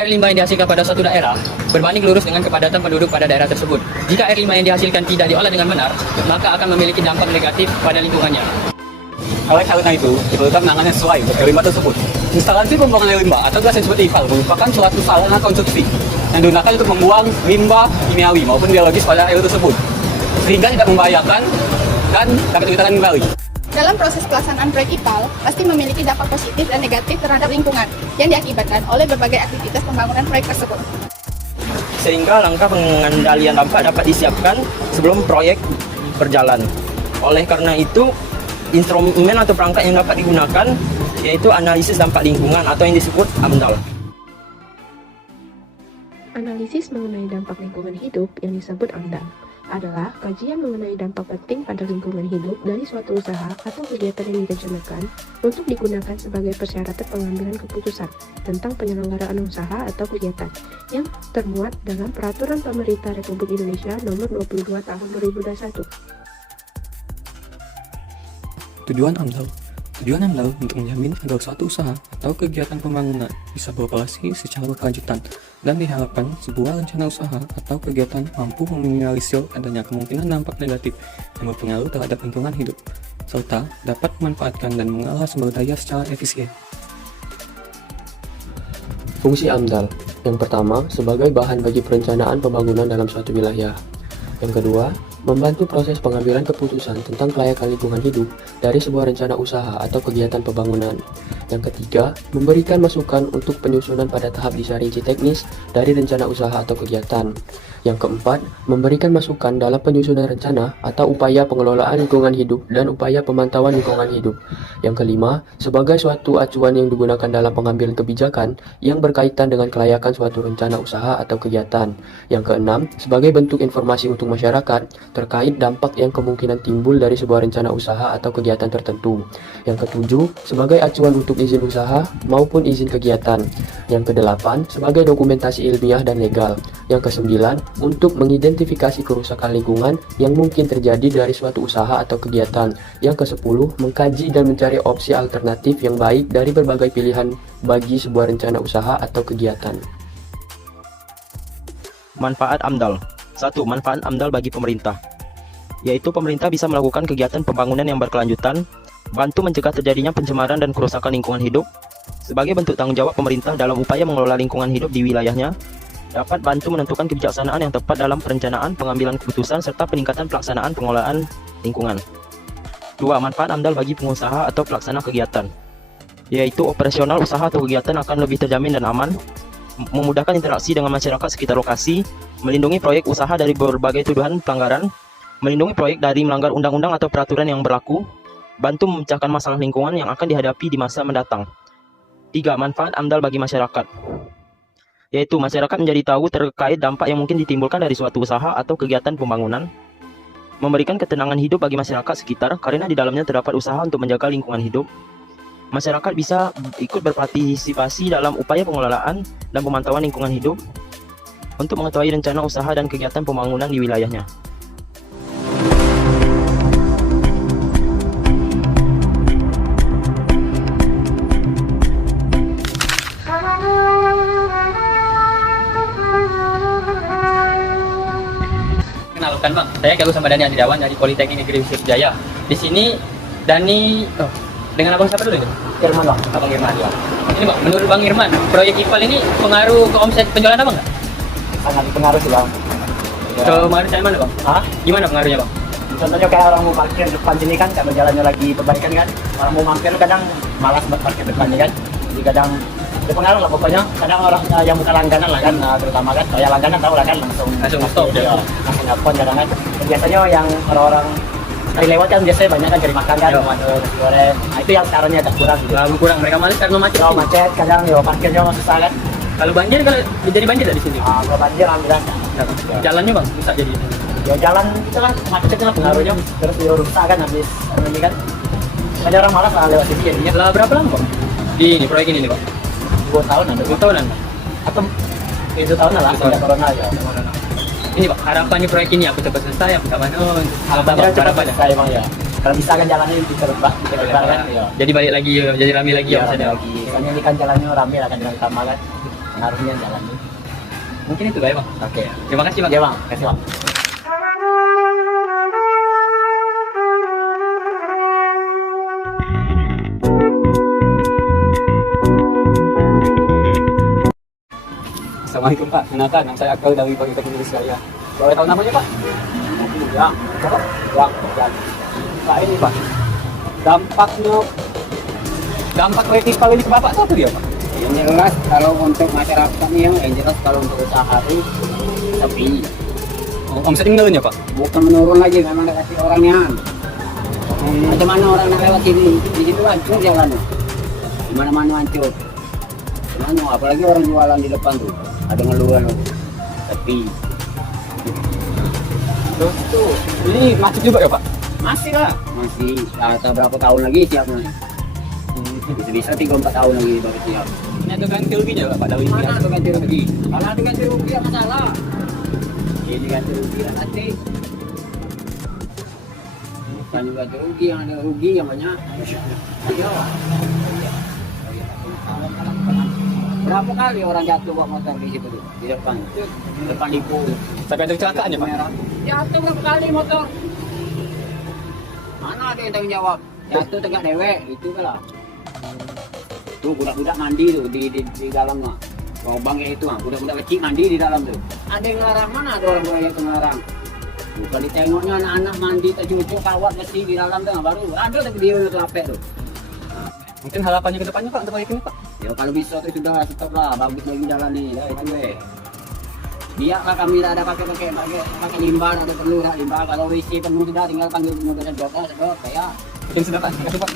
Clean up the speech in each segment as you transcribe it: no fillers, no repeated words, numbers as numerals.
Air limbah yang dihasilkan pada suatu daerah berbanding lurus dengan kepadatan penduduk pada daerah tersebut. Jika air limbah yang dihasilkan tidak diolah dengan benar, maka akan memiliki dampak negatif pada lingkungannya. Oleh karena itu, diperlukan penanganan sesuai untuk air limbah tersebut. Instalasi pembuangan air limbah atau gas yang disebut IPAL merupakan suatu sarana konstruksi yang digunakan untuk membuang limbah kimiawi maupun biologis pada air tersebut, sehingga tidak membahayakan dan dapat digunakan kembali. Dalam proses pelaksanaan proyek IPAL, pasti memiliki dampak positif dan negatif terhadap lingkungan yang diakibatkan oleh berbagai aktivitas pembangunan proyek tersebut. Sehingga langkah pengendalian dampak dapat disiapkan sebelum proyek berjalan. Oleh karena itu, instrumen atau perangkat yang dapat digunakan yaitu analisis dampak lingkungan atau yang disebut AMDAL. Analisis mengenai dampak lingkungan hidup yang disebut AMDAL adalah kajian mengenai dampak penting pada lingkungan hidup dari suatu usaha atau kegiatan yang direncanakan untuk digunakan sebagai persyaratan pengambilan keputusan tentang penyelenggaraan usaha atau kegiatan yang termuat dalam Peraturan Pemerintah Republik Indonesia Nomor 22 Tahun 2021. Tujuan AMDAL untuk menjamin agar suatu usaha atau kegiatan pembangunan bisa beroperasi secara berkelanjutan dan diharapkan sebuah rencana usaha atau kegiatan mampu meminimalisir adanya kemungkinan dampak negatif yang berpengaruh terhadap lingkungan hidup, serta dapat memanfaatkan dan mengolah sumber daya secara efisien. Fungsi AMDAL. Yang pertama, sebagai bahan bagi perencanaan pembangunan dalam suatu wilayah. Yang kedua, membantu proses pengambilan keputusan tentang kelayakan lingkungan hidup dari sebuah rencana usaha atau kegiatan pembangunan. Yang ketiga, memberikan masukan untuk penyusunan pada tahap desain rinci teknis dari rencana usaha atau kegiatan. Yang keempat, memberikan masukan dalam penyusunan rencana atau upaya pengelolaan lingkungan hidup dan upaya pemantauan lingkungan hidup. Yang kelima, sebagai suatu acuan yang digunakan dalam pengambilan kebijakan yang berkaitan dengan kelayakan suatu rencana usaha atau kegiatan. Yang keenam, sebagai bentuk informasi untuk masyarakat terkait dampak yang kemungkinan timbul dari sebuah rencana usaha atau kegiatan tertentu. Yang ketujuh, sebagai acuan untuk izin usaha maupun izin kegiatan. Yang kedelapan, sebagai dokumentasi ilmiah dan legal. Yang kesembilan, untuk mengidentifikasi kerusakan lingkungan yang mungkin terjadi dari suatu usaha atau kegiatan. Yang kesepuluh, mengkaji dan mencari opsi alternatif yang baik dari berbagai pilihan bagi sebuah rencana usaha atau kegiatan. Manfaat AMDAL. 1. Manfaat AMDAL bagi pemerintah, yaitu pemerintah bisa melakukan kegiatan pembangunan yang berkelanjutan, bantu mencegah terjadinya pencemaran dan kerusakan lingkungan hidup. Sebagai bentuk tanggung jawab pemerintah dalam upaya mengelola lingkungan hidup di wilayahnya, dapat bantu menentukan kebijaksanaan yang tepat dalam perencanaan, pengambilan keputusan, serta peningkatan pelaksanaan pengelolaan lingkungan. 2. Manfaat AMDAL bagi pengusaha atau pelaksana kegiatan, yaitu operasional usaha atau kegiatan akan lebih terjamin dan aman, memudahkan interaksi dengan masyarakat sekitar lokasi, melindungi proyek usaha dari berbagai tuduhan pelanggaran, melindungi proyek dari melanggar undang-undang atau peraturan yang berlaku, bantu memecahkan masalah lingkungan yang akan dihadapi di masa mendatang. 3. Manfaat AMDAL bagi masyarakat, yaitu masyarakat menjadi tahu terkait dampak yang mungkin ditimbulkan dari suatu usaha atau kegiatan pembangunan, memberikan ketenangan hidup bagi masyarakat sekitar karena di dalamnya terdapat usaha untuk menjaga lingkungan hidup. Masyarakat bisa ikut berpartisipasi dalam upaya pengelolaan dan pemantauan lingkungan hidup untuk mengetahui rencana usaha dan kegiatan pembangunan di wilayahnya. Kenalkan Bang, saya Galuh sama Dani Andidawan dari Politeknik Negeri Sriwijaya. Di sini Dani, dengan abang siapa dulu ini? Irman Bang. Abang Irman. Ini Bang, menurut Bang Irman, proyek IPAL ini pengaruh ke omset penjualan abang nggak? Sangat berpengaruh sih Bang. Ke pengaruh dari mana Bang? Hah? Gimana pengaruhnya Bang? Contohnya kayak orang mau parkir depan sini kan, kalau jalannya lagi perbaikan kan, orang mau mampir kadang malas buat parkir depannya kan, jadi kadang berpengaruh lah pokoknya. Kadang orang yang bukan langganan lah kan, terutama kan, kalau yang langganan tahu lah kan langsung stop ya, langsung nelfon kadang kan. Dan biasanya yang orang-orang sekali lewat kan biasanya banyak kan cari makan kan, ada nasi goreng. Nah itu yang sekarangnya agak kurang gitu. Kurang, mereka malas karena macet. Kalau macet kadang ya parkirnya masih susah kan. Kalau banjir, kalau jadi banjir dari sini? Kalau banjir alhamdulillah. Jalannya Bang, bisa jadi Ya jalan itu kan macetnya pengaruhnya, terus ya rusak kan habis ini kan. Banyak orang malas lah lewat sini jadinya. Setelah berapa lama Bang? Di ini, proyek ini nih Bang? 2 tahun ada. 2 tahunan? Atau 7 tahun lah sejak corona ya. Ini Bang, harapannya proyek ini apa cepat selesai, apa mana? Harapannya cepat selesai emang ya. Kalau bisa kan jalannya diperlebar kan ya. Jadi balik lagi, jadi rame lagi ya rame lagi. Soalnya ini kan jalannya rame lah kan dengan utama kan. harusnya jalan ini. Mungkin itu ya Bang. Oke. Terima kasih Bang. Ya bang, kasih bang. Assalamualaikum Pak, kenalkan nama saya Akal dari Bagian Teknik sekalian. Boleh tahu namanya Pak? Yang, siapa? Yang. Pak ini Pak, dampak proyek IPAL ini ke Bapak itu apa dia Pak? Yang jelas kalau untuk masyarakat nih yang jelas kalau untuk usaha itu sepi, Oh, omset tinggalnya Pak? bukan menurun lagi memang dikasih orangnya. Macam mana orang nak lewat sini di situ hancur jalan, di mana-mana hancur. Mana apalagi orang jualan di depan tuh ada ngeluhan sepi. Terus itu, ini macet juga ya Pak? Masih lah, masih atau berapa tahun lagi siap nih. Bisa 3-4 tahun lagi baru siap. Ini ada ganti ruginya Pak dari ini? Mana ada ganti rugi? Kalau ada ganti rugi apa masalah? Ini ganti rugi nanti. Bukan juga ganti rugi, yang ada rugi yang banyak. Iya. Berapa kali orang jatuh bawa motor di situ tuh, di depan Lipo. Sampai ada kecelakaan ya Pak? Jatuh berapa kali motor? Mana ada yang tanggung jawab? Jatuh tegak dewek, itu lah. Tuh budak-budak mandi tuh di dalam mah. Lubangnya itu mah, budak-budak kecil mandi di dalam tuh. Ada yang larang, mana ada orang yang ngelarang? Bukan ditengoknya anak-anak mandi tercucuk kawat besi di dalam tuh baru ada tapi dia udah kelapek tuh. Mungkin harapannya ke depannya Pak untuk proyek ini Pak? Ya kalau bisa tuh sudah stop lah, bagus lagi jalan nih, ya itu deh. Biar lah kami tak ada pakai limbah, ada perlu lah limbah. Kalau WC penuh sudah tinggal panggil mobil dan joko, sedot kayak. Mungkin sudah Pak, terima kasih Pak.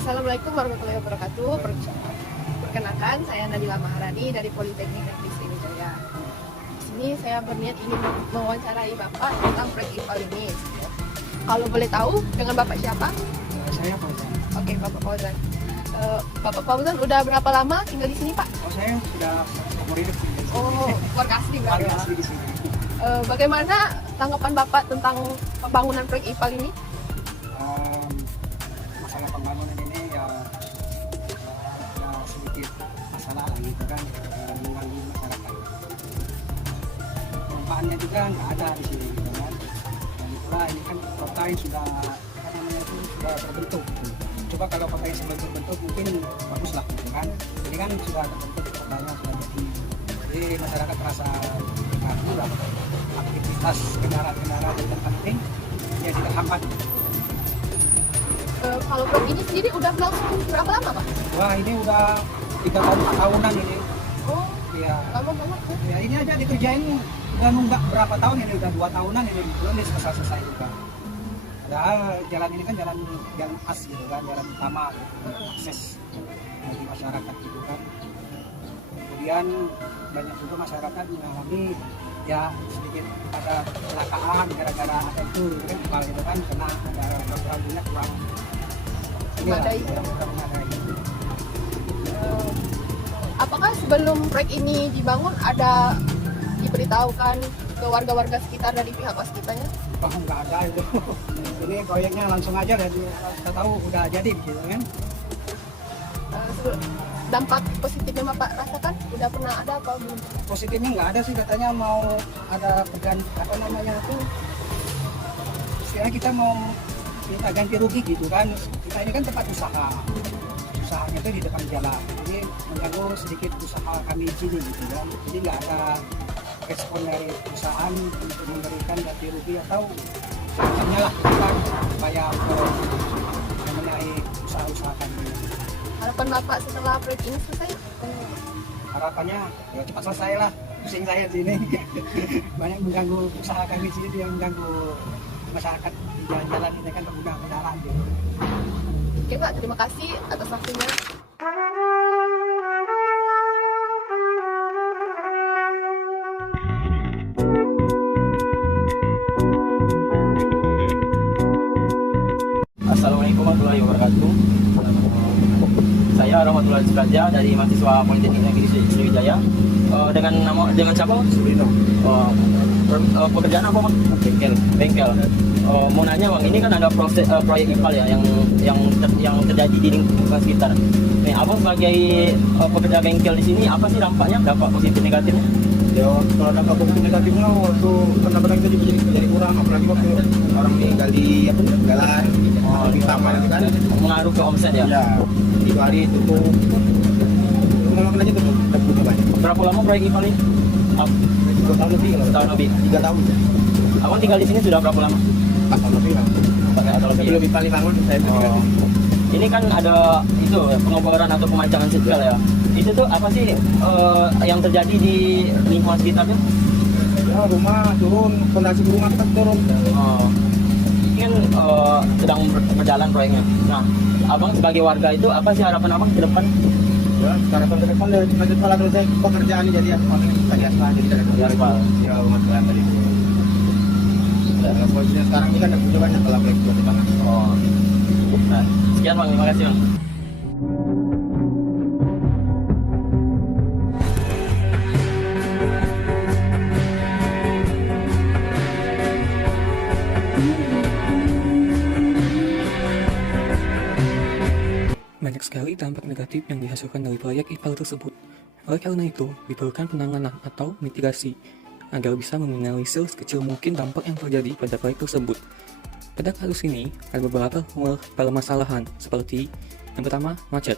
Assalamualaikum warahmatullahi wabarakatuh. Perkenalkan, saya Nadila Maharani dari Politeknik Negeri Sriwijaya. Di sini saya berniat ingin mewawancarai Bapak tentang proyek IPAL ini. Kalau boleh tahu, dengan Bapak siapa? Saya Fauzan. Oke, Bapak Fauzan. Bapak Fauzan udah berapa lama tinggal di sini, Pak? Oh, saya sudah seumur hidup di sini. Oh, warga asli berarti. Warga asli di sini. Bagaimana tanggapan Bapak tentang pembangunan proyek IPAL ini? Masalah pembangunan ini ya sedikit masalah lah gitu kan, mengganggu masyarakat. Manfaatnya juga nggak ada di sini gitu kan. Dan itulah ini kan kota yang sudah apa namanya itu sudah terbentuk. Coba kalau kota yang sudah terbentuk mungkin bagus lah gitu kan. Ini kan sudah terbentuk kotanya sudah jadi masyarakat merasa terganggu lah. Aktivitas kendaraan-kendaraan yang penting ya tidak hambat. Kalau proyek ini sendiri udah berlangsung berapa lama, Pak? Wah, ini udah 3 tahun 4 tahunan ini. Oh, Ya, lama banget. ya ini aja dikerjain udah nunggak berapa tahun ini, udah 2 tahunan ini belum selesai juga. Padahal jalan ini kan jalan khas gitu kan, jalan utama gitu, akses bagi masyarakat gitu kan. Kemudian banyak juga masyarakat mengalami ya sedikit ada kecelakaan gara-gara ada itu kan gitu kan, karena ada rambunya kurang Memadai. kurang memadai. Apakah sebelum proyek ini dibangun ada diberitahukan ke warga-warga sekitar dari pihak waskitanya? Oh, nggak ada itu. Ini proyeknya langsung aja dari kita tahu udah jadi gitu kan. Dampak positifnya Bapak rasakan udah pernah ada apa belum? Positifnya nggak ada sih, katanya mau ada apa namanya itu, istilahnya kita mau minta ganti rugi gitu kan. Kita ini kan tempat usahanya itu di depan jalan, jadi mengganggu sedikit usaha kami di sini gitu kan. Jadi nggak ada respon dari perusahaan untuk memberikan ganti rugi atau semacamnya lah kan, supaya mengenai usaha-usaha kami. Harapan Bapak setelah proyek ini selesai? Harapannya ya cepat selesai lah, pusing saya di sini. Banyak mengganggu usaha kami di sini, yang mengganggu masyarakat di jalan-jalan ini kan, pengguna kendaraan gitu. Oke Pak, terima kasih atas waktunya. Assalamualaikum warahmatullahi wabarakatuh. Saya saya Rahmatullah Sudraja dari mahasiswa Politeknik Negeri Sriwijaya. Dengan siapa? Subrino. Pekerjaan apa bang? Bengkel. Mau nanya bang, ini kan ada proses proyek IPAL ya yang terjadi di lingkungan sekitar. Nih, abang sebagai pekerja bengkel di sini, apa sih dampaknya? Dampak positif negatifnya? Ya kalau dampak positif negatifnya waktu pendapatan kita jadi kurang, apalagi waktu orang ini gali galan, di taman itu kan Mengaruh ke omset ya? ya 3 hari tutup. Memang aja tutup, punya banyak. Berapa lama proyek IPAL ini? 2 tahun lebih kalau Setahun lebih. 3 tahun. Abang tinggal di sini sudah berapa lama? 4 tahun lebih lah. Atau lebih? Tapi lebih paling bangun saya Oh. Ini kan ada itu pengeboran atau pemancangan sosial ya. Itu tuh apa sih yang terjadi di lingkungan sekitarnya? ya rumah turun, fondasi rumah kita turun. Oh. Ini kan sedang berjalan proyeknya. Nah, abang sebagai warga itu apa sih harapan abang ke depan? Ya, sekarang ke depan dari setelah selesai pekerjaan ini jadi tadi aspal jadi dari Aspal. ya rumah jalan tadi. Kalau posisinya sekarang ini kan ada punya banyak kalau proyek di tangan. Oh. Nah, sekian bang, terima kasih bang. Banyak sekali dampak negatif yang dihasilkan dari proyek IPAL tersebut. Oleh karena itu, diperlukan penanganan atau mitigasi agar bisa meminimalisir sekecil mungkin dampak yang terjadi pada proyek tersebut. Pada kasus ini, ada beberapa permasalahan seperti yang pertama, macet.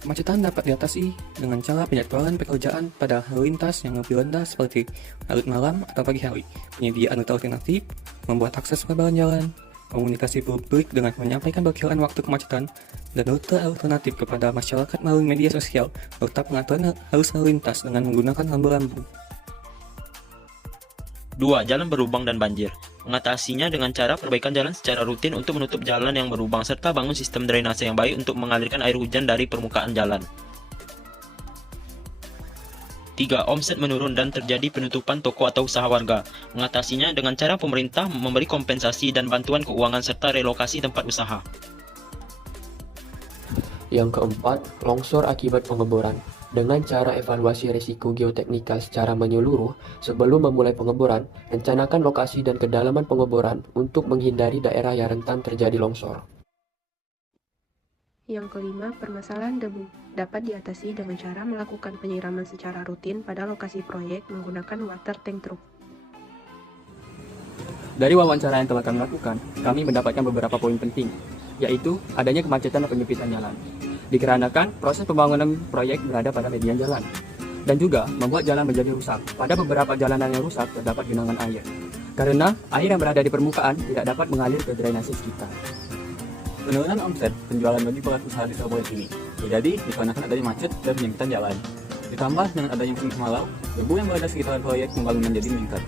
Kemacetan dapat diatasi dengan cara penjadwalan pekerjaan pada lalu lintas yang lebih rendah seperti larut malam atau pagi hari, penyediaan rute alternatif, membuat akses lebaran jalan, komunikasi publik dengan menyampaikan perkiraan waktu kemacetan, dan rute alternatif kepada masyarakat melalui media sosial, serta pengaturan arus lalu lintas dengan menggunakan lampu-lampu. 2. Jalan berlubang dan banjir. Mengatasinya dengan cara perbaikan jalan secara rutin untuk menutup jalan yang berlubang serta bangun sistem drainase yang baik untuk mengalirkan air hujan dari permukaan jalan. 3. Omset menurun dan terjadi penutupan toko atau usaha warga. Mengatasinya dengan cara pemerintah memberi kompensasi dan bantuan keuangan serta relokasi tempat usaha. Yang keempat, longsor akibat pengeboran. Dengan cara evaluasi risiko geoteknikal secara menyeluruh, sebelum memulai pengeboran, rencanakan lokasi dan kedalaman pengeboran untuk menghindari daerah yang rentan terjadi longsor. Yang kelima, permasalahan debu dapat diatasi dengan cara melakukan penyiraman secara rutin pada lokasi proyek menggunakan water tank truk. Dari wawancara yang telah kami lakukan, kami mendapatkan beberapa poin penting, yaitu adanya kemacetan dan penyempitan jalan. Dikarenakan proses pembangunan proyek berada pada median jalan, dan juga membuat jalan menjadi rusak. Pada beberapa jalanan yang rusak terdapat genangan air, karena air yang berada di permukaan tidak dapat mengalir ke drainase sekitar. Penurunan omset penjualan bagi pelaku usaha di proyek ini terjadi dikarenakan adanya macet dan penyempitan jalan. Ditambah dengan adanya musim kemarau, debu yang berada sekitar proyek pembangunan jadi meningkat.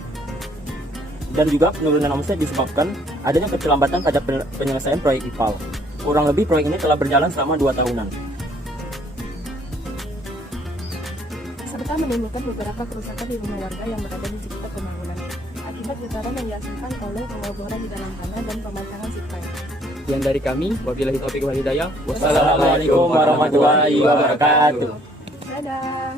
Dan juga penurunan omset disebabkan adanya keterlambatan pada penyelesaian proyek IPAL. Kurang lebih proyek ini telah berjalan selama 2 tahunan. Serta menimbulkan beberapa kerusakan di rumah warga yang berada di sekitar pembangunan akibat getaran yang dihasilkan oleh pengeboran di dalam tanah dan pemancangan sipil. Sekian dari kami, wabillahi taufiq wal hidayah. Wassalamualaikum warahmatullahi wabarakatuh. Dadah!